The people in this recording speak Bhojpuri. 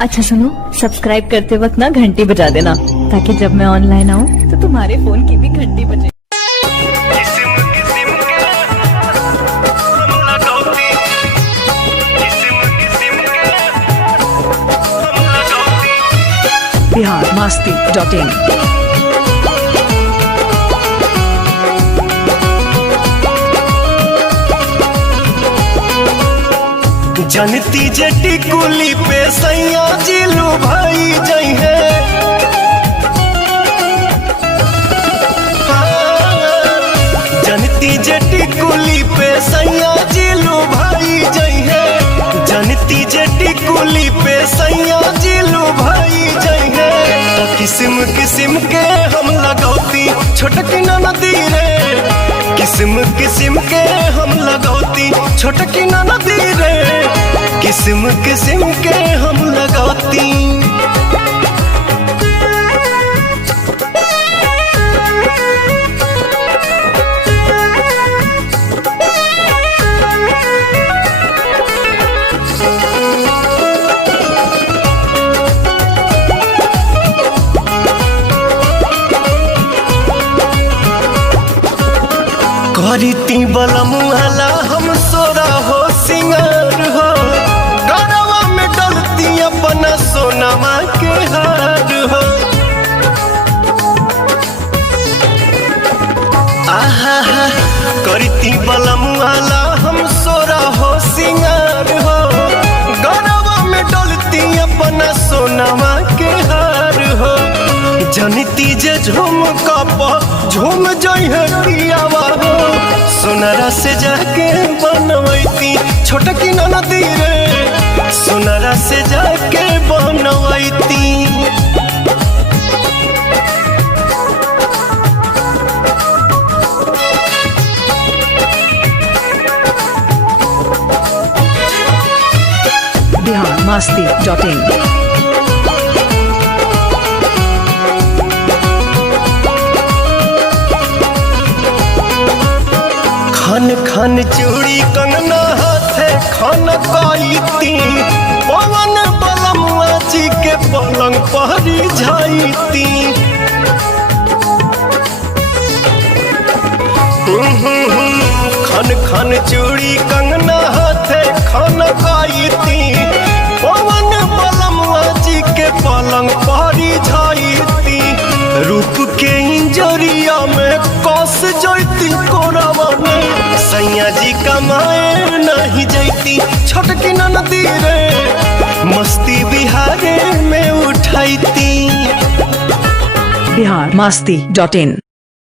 अच्छा सुनो, सब्सक्राइब करते वक्त ना घंटी बजा देना ताकि जब मैं ऑनलाइन आऊँ तो तुम्हारे फोन की भी घंटी बजे। biharmasti.in जनती जटी कुली पे सैया जिलू भाई जई है। जनती जटी कुली पे सैया जिलू भाई जई है। जनती जटी कुली पे सैया जिलू भाई जई है। तो किस्म किस्म के हम लगौती छोटकी नदी रे। किस्म किस्म के हम लगौती छोटकी नदी रे। किस्म किस्म के हम लगौती। करीती बलमुहला हम सोरा हो सिंगार हो। गरवा में डलती अपना सोनमा के हार हो। आहा करीती बलमुहला हम सोरा हो सिंगार हो। गरवा में डलती अपना सोनमा के हार हो। जनती जे झूम कप झूम जई है पियावा हो। सोनरा से जाके बनवैती छोटकी नदी रे। सोनरा से जाके बनवैती। biharmasti.in खन खन चूड़ी कंगना हाथे खन काईती। पवन बलमुआ जी के पलंग पहरी जाईती। खन खन चूड़ी कंगना हाथे खन काईती। पवन बलमुआ जी के पलंग पहरी जाईती। रूप के इंजरिया में कस जैती कोरावा में। सैया जी कमाए नहीं जैती छोटकी नदी रे। मस्ती बिहारे में उठाईती। biharmasti.in